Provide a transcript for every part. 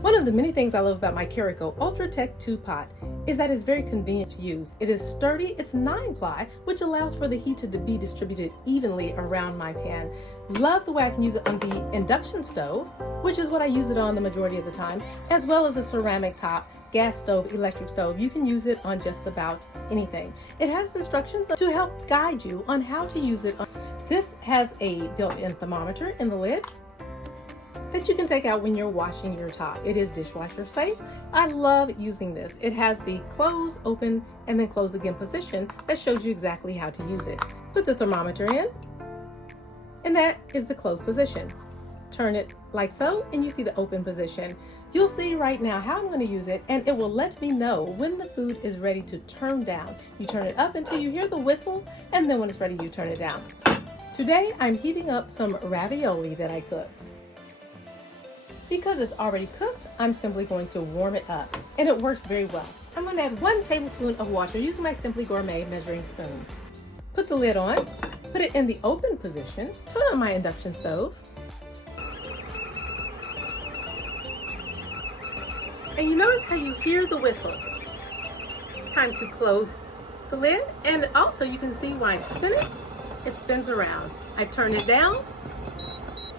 One of the many things I love about my Carico Ultra Tech II pot is that it's very convenient to use. It is sturdy, it's 9-ply, which allows for the heat to be distributed evenly around my pan. Love the way I can use it on the induction stove, which is what I use it on the majority of the time, as well as a ceramic top, gas stove, electric stove. You can use it on just about anything. It has instructions to help guide you on how to use it. This has a built-in thermometer in the lid that you can take out when you're washing your top. It is dishwasher safe. I love using this. It has the close, open, and then close again position that shows you exactly how to use it. Put the thermometer in, and that is the closed position. Turn it like so, and you see the open position. You'll see right now how I'm going to use it, and it will let me know when the food is ready to turn down. You turn it up until you hear the whistle, and then when it's ready, you turn it down. Today, I'm heating up some ravioli that I cooked. Because it's already cooked, I'm simply going to warm it up, and it works very well. I'm going to add 1 tablespoon of water using my Simply Gourmet measuring spoons. Put the lid on, put it in the open position, turn on my induction stove, and you notice how you hear the whistle. It's time to close the lid, and also you can see why I spin it. It spins around. I turn it down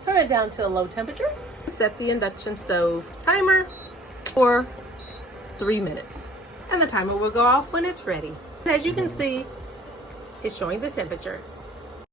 to a low temperature. Set the induction stove timer for 3 minutes, and the timer will go off when it's ready. As you can see, it's showing the temperature.